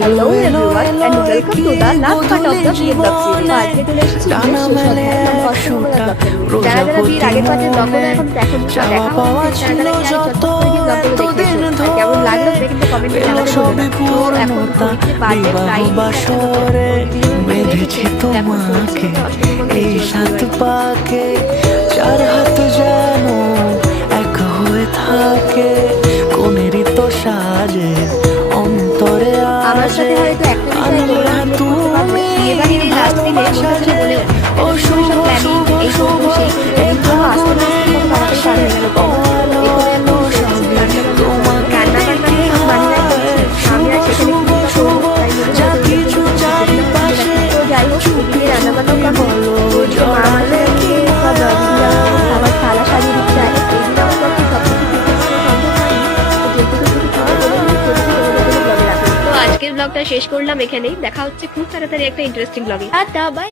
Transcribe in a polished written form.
Hello everyone and welcome to the last part of the BM Vlog series. আজকে চলে এসেছি যারা যারা বিয়ের আগের পার্টের ব্লগগুলো এখন দেখেন দেখা হচ্ছে তারা কি আগে চটপট করে গিয়ে ব্লগগুলো দেখে কেমন লাগলো সেটা কিন্তু কমেন্টে জানাতে ভুলবেন না। এখন বার্থডে ফ্রাইডে বেঁধেছি তোমাকে এই সাত পাকে চার হাত যেন এক হয়ে থাকে কোনেরই তো সাজে অন্তরে আমার সাথে হয়তো একটা বিষয় তুমি বিয়েবাড়ির এই লাস্ট দিনে বন্ধুদের বলে ও শুভ শুভ শুভ এই ফাগুনে মাসে অলো সবে তোমাকে শুভ শুভ শুভ যা কিছু চারিপাশে চুপি রান্নাবান্না বলো জড়ালে কি আবার থালা সাজিয়ে দিচ্ছে তো আজকের ব্লগটা শেষ করলাম এখানেই। দেখা হচ্ছে খুব তাড়াতাড়ি একটা ইন্টারেস্টিং ব্লগে। Tata bye.